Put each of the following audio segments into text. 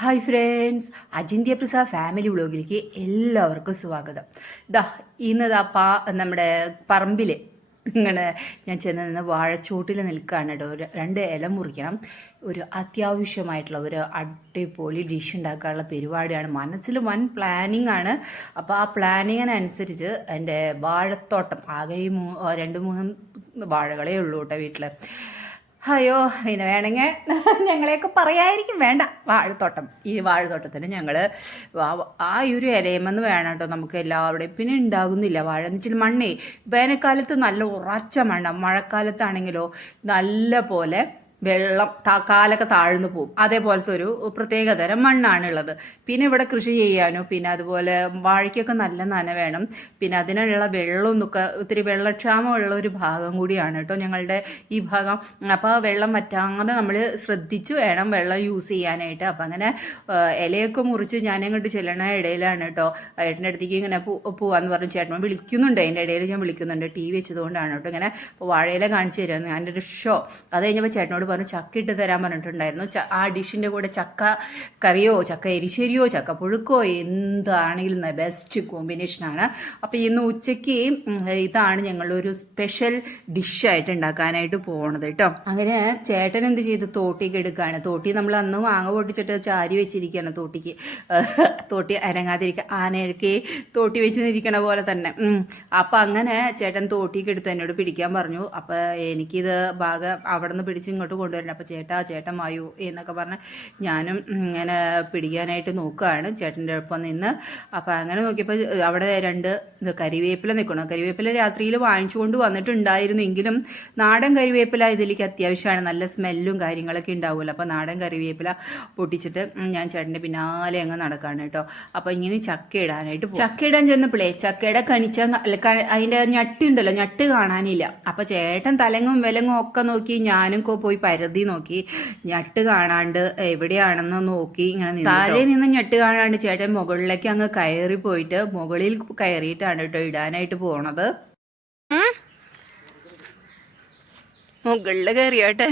Hi friends, അജിന്ത്യ Prasad family വ്ളോഗിലേക്ക് എല്ലാവർക്കും സ്വാഗതം. ഇന്ന് നമ്മുടെ പറമ്പിൽ ഇങ്ങനെ ഞാൻ ചെന്ന് നിന്ന് വാഴച്ചോട്ടിൽ നിൽക്കുകയാണ് കേട്ടോ. രണ്ട് ഇല മുറിക്കണം. ഒരു അത്യാവശ്യമായിട്ടുള്ള ഒരു അടിപൊളി ഡിഷ് ഉണ്ടാക്കാനുള്ള പരിപാടിയാണ്. മനസ്സിൽ വൻ പ്ലാനിങ് ആണ്. അപ്പോൾ ആ പ്ലാനിങ്ങിനനുസരിച്ച് എൻ്റെ വാഴത്തോട്ടം ആകെ 2-3 വാഴകളേ ഉള്ളൂ കേട്ടോ വീട്ടിൽ. അയ്യോ, പിന്നെ വേണമെങ്കിൽ ഞങ്ങളെയൊക്കെ പറയായിരിക്കും. വേണ്ട, ഈ വാഴത്തോട്ടത്തിന് ഞങ്ങൾ ആ ഒരു ഇലയമെന്ന് വേണം കേട്ടോ നമുക്ക് എല്ലാവരുടെയും. പിന്നെ ഉണ്ടാകുന്നില്ല വാഴ എന്ന് വെച്ചാൽ മണ്ണേ. വേനൽക്കാലത്ത് നല്ല ഉറച്ച മണ്ണാണ്, മഴക്കാലത്താണെങ്കിലോ നല്ല പോലെ വെള്ളം കാലൊക്കെ താഴ്ന്നു പോവും. അതേപോലത്തെ ഒരു പ്രത്യേകതരം മണ്ണാണുള്ളത്. പിന്നെ ഇവിടെ കൃഷി ചെയ്യാനോ പിന്നെ അതുപോലെ വാഴയ്ക്കൊക്കെ നല്ല നന വേണം. പിന്നെ അതിനുള്ള വെള്ളമൊന്നൊക്കെ ഒത്തിരി വെള്ളക്ഷാമമുള്ള ഒരു ഭാഗം കൂടിയാണ് കേട്ടോ ഞങ്ങളുടെ ഈ ഭാഗം. അപ്പോൾ വെള്ളം വറ്റാതെ നമ്മൾ ശ്രദ്ധിച്ച് വേണം വെള്ളം യൂസ് ചെയ്യാനായിട്ട്. അപ്പം അങ്ങനെ ഇലയൊക്കെ മുറിച്ച് ഞാനങ്ങോട്ട് ചെല്ലണ ഇടയിലാണ് കേട്ടോ ഏട്ടൻ്റെ അടുത്തേക്ക് ഇങ്ങനെ പോവാന്ന് പറഞ്ഞ് ചേട്ടൻ വിളിക്കുന്നുണ്ട്. അതിൻ്റെ ഇടയിൽ ഞാൻ വിളിക്കുന്നുണ്ട്, ടി വി വെച്ചതുകൊണ്ടാണ് കേട്ടോ. ഇങ്ങനെ വാഴയില കാണിച്ചു തരാമെന്ന് ഞാനൊരു അത് കഴിഞ്ഞപ്പോൾ ചേട്ടനോട് പറഞ്ഞു ചക്ക ഇട്ട് തരാൻ പറഞ്ഞിട്ടുണ്ടായിരുന്നു. ആ ഡിഷിൻ്റെ കൂടെ ചക്ക കറിയോ ചക്ക എരിശ്ശേരിയോ ചക്ക പുഴുക്കോ എന്താണെങ്കിലും ബെസ്റ്റ് കോമ്പിനേഷനാണ്. അപ്പോൾ ഇന്ന് ഉച്ചയ്ക്ക് ഇതാണ് ഞങ്ങളൊരു സ്പെഷ്യൽ ഡിഷായിട്ട് ഉണ്ടാക്കാനായിട്ട് പോകണത് കേട്ടോ. അങ്ങനെ ചേട്ടൻ എന്ത് ചെയ്തു, തോട്ടിക്ക് എടുക്കുകയാണ്. തോട്ടി നമ്മൾ അന്ന് മാങ്ങ പൊട്ടിച്ചിട്ട് ചാരി വെച്ചിരിക്കുകയാണ്. തോട്ടി അനങ്ങാതിരിക്കുക, ആനയ്ക്ക് തോട്ടി വെച്ചിരിക്കണ പോലെ തന്നെ. അപ്പം അങ്ങനെ ചേട്ടൻ തോട്ടിക്ക് എടുത്ത് എന്നോട് പിടിക്കാൻ പറഞ്ഞു. അപ്പം എനിക്കിത് അവിടെ നിന്ന് പിടിച്ച് ഇങ്ങോട്ട് കൊണ്ടുവരണം. അപ്പോൾ ചേട്ടൻ വായു എന്നൊക്കെ പറഞ്ഞ് ഞാനും ഇങ്ങനെ പിടിക്കാനായിട്ട് നോക്കുകയാണ് ചേട്ടൻ്റെ ഒപ്പം നിന്ന്. അപ്പോൾ അങ്ങനെ നോക്കിയപ്പോൾ അവിടെ 2 കരിവേപ്പില നിൽക്കണം. കരിവേപ്പില രാത്രിയിൽ വാങ്ങിച്ചു കൊണ്ട് വന്നിട്ടുണ്ടായിരുന്നു. എങ്കിലും നാടൻ കരിവേപ്പില ഇതിലേക്ക് അത്യാവശ്യമാണ്. നല്ല സ്മെല്ലും കാര്യങ്ങളൊക്കെ ഉണ്ടാവുമല്ലോ. അപ്പോൾ നാടൻ കരിവേപ്പില പൊട്ടിച്ചിട്ട് ഞാൻ ചേട്ടൻ്റെ പിന്നാലെ അങ്ങ് നടക്കുകയാണ് കേട്ടോ. അപ്പോൾ ഇങ്ങനെ ചക്ക ഇടാൻ ചെന്നപ്പോഴേ ചക്കയുടെ അതിൻ്റെ ഞട്ടുണ്ടല്ലോ, ഞട്ട് കാണാനില്ല. അപ്പോൾ ചേട്ടൻ തലങ്ങും വിലങ്ങും ഒക്കെ നോക്കി, ഞാനും പോയി പരതി നോക്കി. ഞട്ട് കാണാണ്ട് എവിടെയാണെന്ന് നോക്കി ഇങ്ങനെ താഴെ നിന്ന് ഞട്ട് കാണാണ്ട് ചേട്ടൻ മുകളിലേക്ക് അങ്ങ് കയറി പോയിട്ട് മുകളിൽ കയറിയിട്ടാണ് കേട്ടോ ഇടാനായിട്ട് പോണത്. മുകളിൽ കയറിയാട്ടെ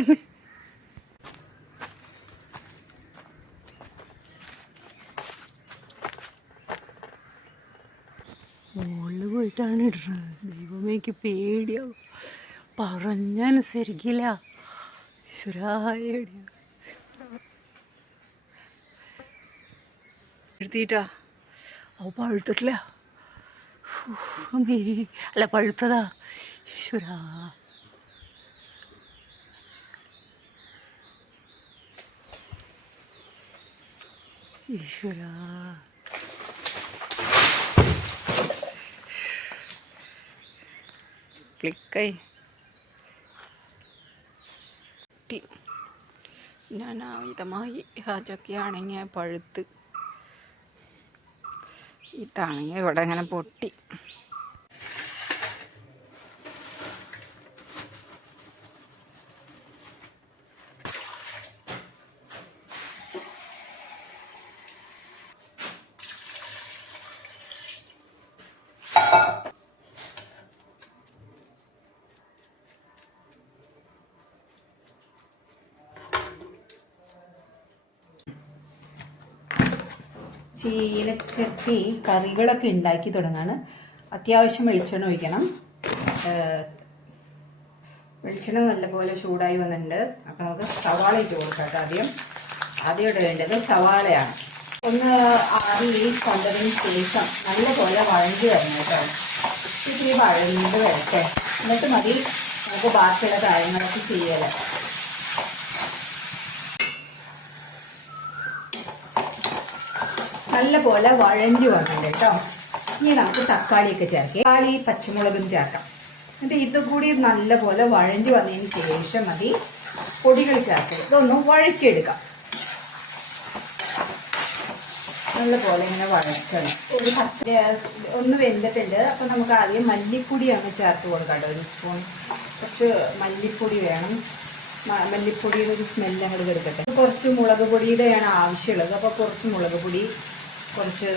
മുകളിൽ പോയിട്ടാണ് ഇടുന്നത്. ദൈവമേക്ക് പേടിയാവും, പറഞ്ഞനുസരിക്കില്ല. എടുത്തിട്ടാ പഴുത്തിട്ടില്ല. അല്ല പഴുത്തതാ. ഈശ്വരാ, ഈശ്വരാ. ക്ലിക്കായി നാനാവിധമായി ചക്കയാണെങ്കിൽ പഴുത്ത്, ഇതാണെങ്കിൽ ഇവിടെ ഇങ്ങനെ പൊട്ടി. ചീനച്ചട്ടി കറികളൊക്കെ ഉണ്ടാക്കി തുടങ്ങാണ്. അത്യാവശ്യം വെളിച്ചെണ്ണ ഒഴിക്കണം. വെളിച്ചെണ്ണ നല്ലപോലെ ചൂടായി വന്നിട്ടുണ്ട്. അപ്പോൾ നമുക്ക് സവാള ഇട്ട് കൊടുക്കാം. ആദ്യം ഇടേണ്ടത് സവാളയാണ്. ഒന്ന് ആദ്യം കൊണ്ടതിന് ശേഷം നല്ലപോലെ വഴഞ്ഞു വരണം കേട്ടോ. ഇത്തിരി വഴഞ്ഞിട്ട് വരട്ടെ, എന്നിട്ട് മതി നമുക്ക് ബാക്കിയുള്ള കാര്യങ്ങളൊക്കെ ചെയ്യല്. നല്ലപോലെ വഴഞ്ഞു വന്നിട്ടുണ്ട് കേട്ടോ. ഇനി നമുക്ക് തക്കാളിയൊക്കെ ചേർക്കാം. തക്കാളി പച്ചമുളകും ചേർക്കാം. എന്നിട്ട് ഇതുകൂടി നല്ലപോലെ വഴഞ്ഞു വന്നതിന് ശേഷം മതി പൊടികൾ ചേർക്കുക. ഇതൊന്ന് വഴച്ചെടുക്കാം. നല്ലപോലെ ഇങ്ങനെ വഴക്കണം. ഒരു ഒന്ന് വെന്തിട്ടുണ്ട്. അപ്പോൾ നമുക്ക് ആദ്യം മല്ലിപ്പൊടി അങ്ങ് ചേർത്ത് കൊടുക്കാം കേട്ടോ. 1 സ്പൂൺ കുറച്ച് മല്ലിപ്പൊടി വേണം. മല്ലിപ്പൊടിയുടെ ഒരു സ്മെല്ല് അങ്ങോട്ട് എടുക്കട്ടെ. കുറച്ച് മുളക് പൊടിയുടെയാണ് ആവശ്യമുള്ളത്. അപ്പോൾ കുറച്ച് മുളക് പൊടി, കുറച്ച്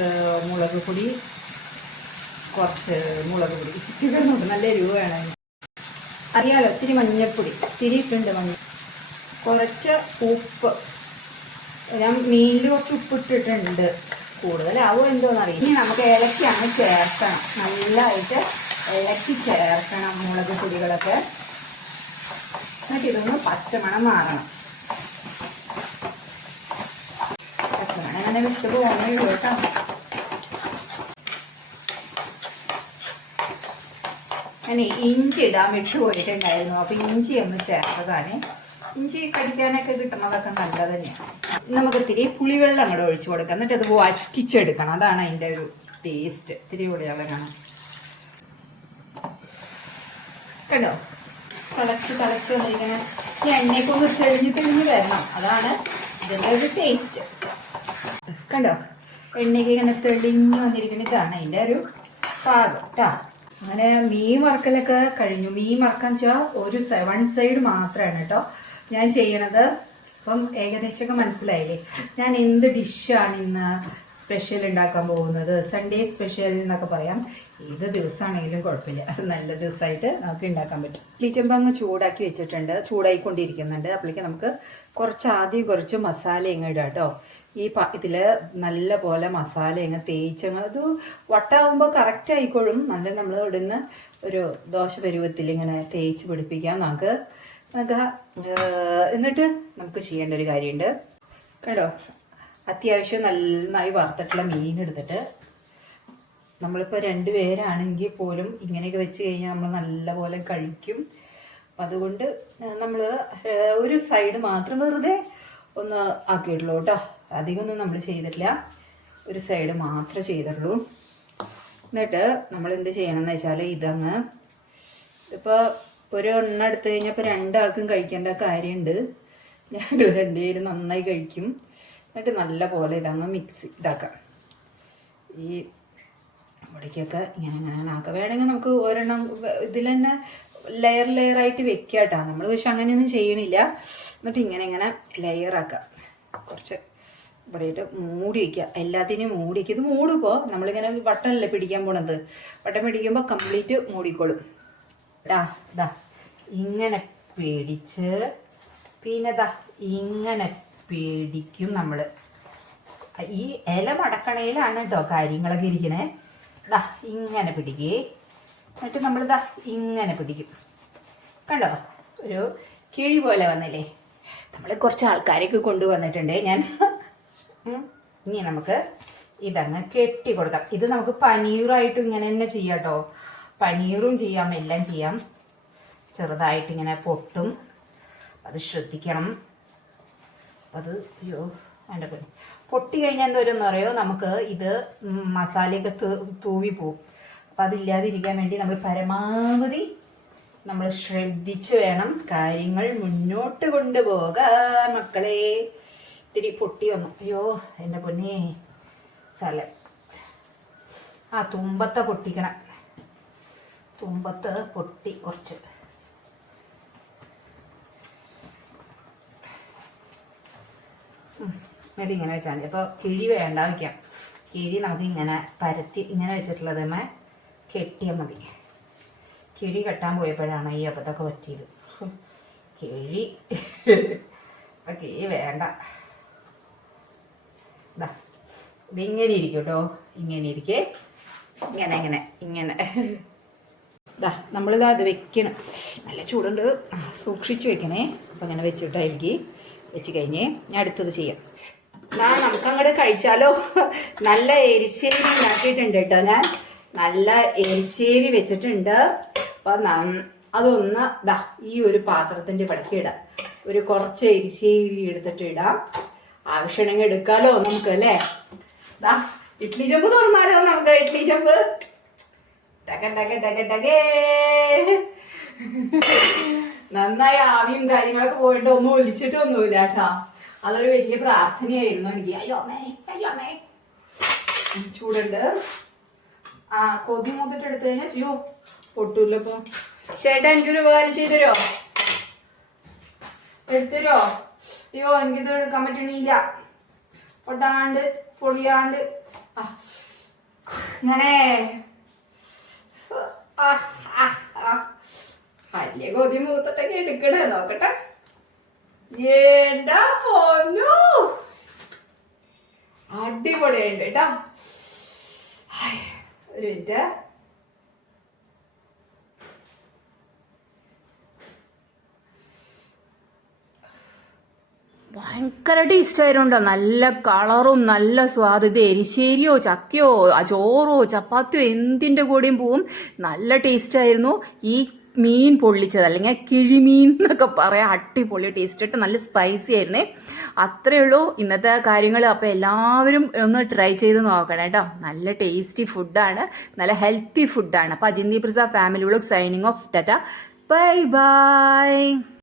നല്ല എരിവാണ്. അറിയാലോ, ഇത്തിരി മഞ്ഞൾപ്പൊടി, ഇത്തിരി ഇട്ടുണ്ട് മഞ്ഞൾ, കുറച്ച് ഉപ്പ്, ഞാൻ മീനിൽ കുറച്ച് ഉപ്പിട്ടിട്ടുണ്ട്, കൂടുതലാവും എന്തോന്നറിയാം. ഇനി നമുക്ക് ഇളക്കി അങ്ങ് ചേർക്കണം, നല്ലതായിട്ട് ഇളക്കി ചേർക്കണം മുളക് പൊടികളൊക്കെ. എന്നിട്ട് ഇതൊന്ന് പച്ചമണം മാറണം. പച്ചമണം അങ്ങനെ വിട്ട് പോകുന്നേ ഉള്ളൂ കേട്ടോ. ഞാൻ ഇഞ്ചി ഇടാൻ വിട്ടു പോയിട്ടുണ്ടായിരുന്നു, അപ്പം ഇഞ്ചി ഒന്ന് ചേർത്തതാണ്. ഇഞ്ചി കടിക്കാനൊക്കെ കിട്ടുന്നതൊക്കെ നല്ലത് തന്നെയാണ്. നമുക്ക് ഇത്തിരി പുളിവെള്ളം അങ്ങോട്ട് ഒഴിച്ചു കൊടുക്കാം, എന്നിട്ട് അത് വറ്റിച്ചെടുക്കണം. അതാണ് അതിൻ്റെ ഒരു ടേസ്റ്റ്. ഇത്തിരി പുളിവെള്ളം കാണാം. കണ്ടോ, തിളച്ച് വന്നിരിക്കണം. ഈ എണ്ണയൊക്കെ ഒന്ന് തെളിഞ്ഞ് വരണം, അതാണ് ഇതിൻ്റെ ഒരു ടേസ്റ്റ്. കണ്ടോ, എണ്ണയ്ക്ക് ഇങ്ങനെ തെളിഞ്ഞ് വന്നിരിക്കണം, ഇതാണ് അതിൻ്റെ ഒരു പാകം കേട്ടോ. അങ്ങനെ മീൻ വറക്കലൊക്കെ കഴിഞ്ഞു. മീൻ വറക്കാൻ വെച്ചാൽ ഒരു വൺ സൈഡ് മാത്രമാണ് കേട്ടോ ഞാൻ ചെയ്യണത്. അപ്പം ഏകദേശമൊക്കെ മനസ്സിലായില്ലേ ഞാൻ എന്ത് ഡിഷാണ് ഇന്ന് സ്പെഷ്യൽ ഉണ്ടാക്കാൻ പോകുന്നത്. സൺഡേ സ്പെഷ്യൽ എന്നൊക്കെ പറയാം. ഏത് ദിവസമാണെങ്കിലും കുഴപ്പമില്ല, നല്ല ദിവസമായിട്ട് നമുക്ക് ഉണ്ടാക്കാൻ പറ്റും. ഇഡ്ലിച്ചെമ്പ് അങ്ങ് ചൂടാക്കി വെച്ചിട്ടുണ്ട്, ചൂടായിക്കൊണ്ടിരിക്കുന്നുണ്ട്. അപ്പോഴേക്കും നമുക്ക് ആദ്യം കുറച്ച് മസാല ഇങ്ങ് ഇടാം കേട്ടോ. ഇതിൽ നല്ല പോലെ മസാല ഇങ്ങ് തേച്ചങ്ങ് ഇത് വട്ടാവുമ്പോൾ കറക്റ്റ് ആയിക്കോളും. നല്ല നമ്മൾ ഇവിടുന്ന് ഒരു ദോശ പരുവത്തിൽ ഇങ്ങനെ തേച്ച് പിടിപ്പിക്കാം നമുക്ക്. എന്നിട്ട് നമുക്ക് ചെയ്യേണ്ട ഒരു കാര്യമുണ്ട് കേട്ടോ. അത്യാവശ്യം നന്നായി വറുത്തിട്ടുള്ള മീൻ എടുത്തിട്ട്, നമ്മളിപ്പോൾ 2 പേരാണെങ്കിൽ പോലും ഇങ്ങനെയൊക്കെ വെച്ച് കഴിഞ്ഞാൽ നമ്മൾ നല്ലപോലെ കഴിക്കും. അതുകൊണ്ട് നമ്മൾ ഒരു സൈഡ് മാത്രം വെറുതെ ഒന്ന് ആക്കിയിട്ടുള്ളൂ കേട്ടോ. അധികമൊന്നും നമ്മൾ ചെയ്തിട്ടില്ല, ഒരു സൈഡ് മാത്രമേ ചെയ്തിട്ടുള്ളൂ. എന്നിട്ട് നമ്മൾ എന്ത് ചെയ്യണമെന്ന് വെച്ചാൽ ഇതങ്ങ് ഇപ്പോൾ ഒരു എണ്ണ എടുത്തു കഴിഞ്ഞാൽ ഇപ്പോൾ 2 ആൾക്കും കഴിക്കേണ്ട കാര്യമുണ്ട്. ഞാൻ 2 പേര് നന്നായി കഴിക്കും. എന്നിട്ട് നല്ല പോലെ ഇതങ്ങ് മിക്സ് ഇതാക്കാം. ഈ ഇവിടേക്കൊക്കെ ഇങ്ങനെ ആക്കാം. വേണമെങ്കിൽ നമുക്ക് ഒരെണ്ണം ഇതിൽ തന്നെ ലെയറായിട്ട് വെക്കാം കേട്ടോ. നമ്മൾ പക്ഷെ അങ്ങനെയൊന്നും ചെയ്യണില്ല. എന്നിട്ട് ഇങ്ങനെ ലെയറാക്കാം. കുറച്ച് ഇവിടെയിട്ട് മൂടി വയ്ക്കുക, എല്ലാത്തിനും മൂടി വയ്ക്കുക. ഇത് മൂടിപ്പോൾ നമ്മളിങ്ങനെ വട്ടമല്ലേ പിടിക്കാൻ പോണത്. വട്ടം പിടിക്കുമ്പോൾ കംപ്ലീറ്റ് മൂടിക്കോളും. ദാ ഇങ്ങനെ പേടിച്ച് പിന്നെ ഇങ്ങനെ പേടിക്കും നമ്മൾ. ഈ ഇല മടക്കണയിലാണ് കേട്ടോ കാര്യങ്ങളൊക്കെ ഇരിക്കണേ. ഇങ്ങനെ പിടിക്കേ, എന്നിട്ട് നമ്മൾ ഇങ്ങനെ പിടിക്കും. കണ്ടോ, ഒരു കിഴി പോലെ വന്നില്ലേ. നമ്മൾ കുറച്ച് ആൾക്കാരൊക്കെ കൊണ്ടുവന്നിട്ടുണ്ട് ഞാൻ. ഇനി നമുക്ക് ഇതങ്ങ് കെട്ടി കൊടുക്കാം. ഇത് നമുക്ക് പനീറായിട്ടും ഇങ്ങനെ തന്നെ ചെയ്യാം കേട്ടോ. പനീറും ചെയ്യാം, എല്ലാം ചെയ്യാം. ചെറുതായിട്ട് ഇങ്ങനെ പൊട്ടും, അത് ശ്രദ്ധിക്കണം. അത് വേണ്ട പോലെ പൊട്ടി കഴിഞ്ഞാൽ എന്തോരെന്ന് പറയോ, നമുക്ക് ഇത് മസാലയൊക്കെ തൂവി പോവും. അപ്പം അതില്ലാതിരിക്കാൻ വേണ്ടി നമ്മൾ പരമാവധി നമ്മൾ ശ്രദ്ധിച്ച് വേണം കാര്യങ്ങൾ മുന്നോട്ട് കൊണ്ടുപോകാൻ മക്കളെ. ഇത്തിരി പൊട്ടി വന്നു. എൻ്റെ പൊന്നേ സ്ഥലം. തുമ്പത്തെ പൊട്ടിക്കണം. തുമ്പത്ത് പൊട്ടി കുറച്ച്. എന്നിട്ട് ഇങ്ങനെ വെച്ചാൽ മതി. അപ്പോൾ കിഴി വേണ്ട വയ്ക്കാം. കിഴി നമുക്ക് ഇങ്ങനെ പരത്തി ഇങ്ങനെ വെച്ചിട്ടുള്ളതുമേ കെട്ടിയാൽ മതി. കിഴി കെട്ടാൻ പോയപ്പോഴാണ് ഈ അബദ്ധമൊക്കെ പറ്റിയത്. കിഴി അപ്പം കിഴി വേണ്ട. ഇതിങ്ങനെ ഇരിക്കും കേട്ടോ. ഇങ്ങനെ ഇരിക്കേ, ഇങ്ങനെ നമ്മളിത് അത് വെക്കണം. നല്ല ചൂടുണ്ട്, സൂക്ഷിച്ച് വെക്കണേ. അപ്പം ഇങ്ങനെ വെച്ചിട്ടായിരിക്കും. വെച്ച് കഴിഞ്ഞ് ഞാൻ അടുത്തത് ചെയ്യാം. നമുക്ക് അങ്ങോട്ട് കഴിച്ചാലോ. നല്ല എരിശ്ശേരി ഉണ്ടാക്കിയിട്ടുണ്ട് കേട്ടോ. ഞാൻ നല്ല എരിശ്ശേരി വെച്ചിട്ടുണ്ട്. അപ്പം അതൊന്ന് ഈ ഒരു പാത്രത്തിൻ്റെ പടക്കി ഇടാം. ഒരു കുറച്ച് എരിശ്ശേരി എടുത്തിട്ട് ഇടാം. ആവശ്യമുണ്ടെങ്കിൽ എടുക്കാലോ നമുക്ക് അല്ലേ. ഇഡ്ലി ചെമ്പ് തുറന്നാലോ നമുക്ക്. ഇഡ്ലി ചെമ്പ് നന്നായി ആവിയും കാര്യങ്ങളൊക്കെ പോയിട്ട് ഒന്നും ഒലിച്ചിട്ടൊന്നുമില്ല കേട്ടോ. അതൊരു വലിയ പ്രാർത്ഥനയായിരുന്നു എനിക്ക്. അയ്യോമേ ചൂടുണ്ട്. കൊതി മൂത്തിട്ട് എടുത്തു കഴിഞ്ഞാൽ പൊട്ടൂല്ല. ഇപ്പൊ ചേട്ടാ എനിക്കൊരു ഉപകാരം ചെയ്തു തരുമോ? എടുത്തരോ? എനിക്കിത് എടുക്കാൻ പറ്റണില്ല. പൊട്ടാണ്ട് പൊടിയാണ്ട് അങ്ങനെ വലിയ കൊതി മൂത്തിട്ടൊക്കെ എടുക്കണേ. നോക്കട്ടെ. എന്താ പൊന്നു അടിപൊളിയായിട്ട് കേട്ടോ. ഒരു മിനിറ്റ്. ഭയങ്കര ടേസ്റ്റ് ആയിരുന്നുണ്ടോ, നല്ല കളറും നല്ല സ്വാദ്. ഇത് എരിശ്ശേരിയോ ചക്കയോ ചോറോ ചപ്പാത്തിയോ എന്തിൻ്റെ കൂടെയും പോവും. നല്ല ടേസ്റ്റ് ആയിരുന്നു. ഈ മീൻ പൊള്ളിച്ചത് അല്ലെങ്കിൽ കിഴിമീൻ എന്നൊക്കെ പറയാം, അടിപൊളി ടേസ്റ്റ് ആയിട്ട് നല്ല സ്പൈസി ആയിരുന്നേ. അത്രയേ ഉള്ളൂ ഇന്നത്തെ കാര്യങ്ങൾ. അപ്പോൾ എല്ലാവരും ഒന്ന് ട്രൈ ചെയ്ത് നോക്കണം കേട്ടോ. നല്ല ടേസ്റ്റി ഫുഡാണ്, നല്ല ഹെൽത്തി ഫുഡാണ്. അപ്പോൾ Ajinthi Prasad family vlog signing off. Tata, bye by.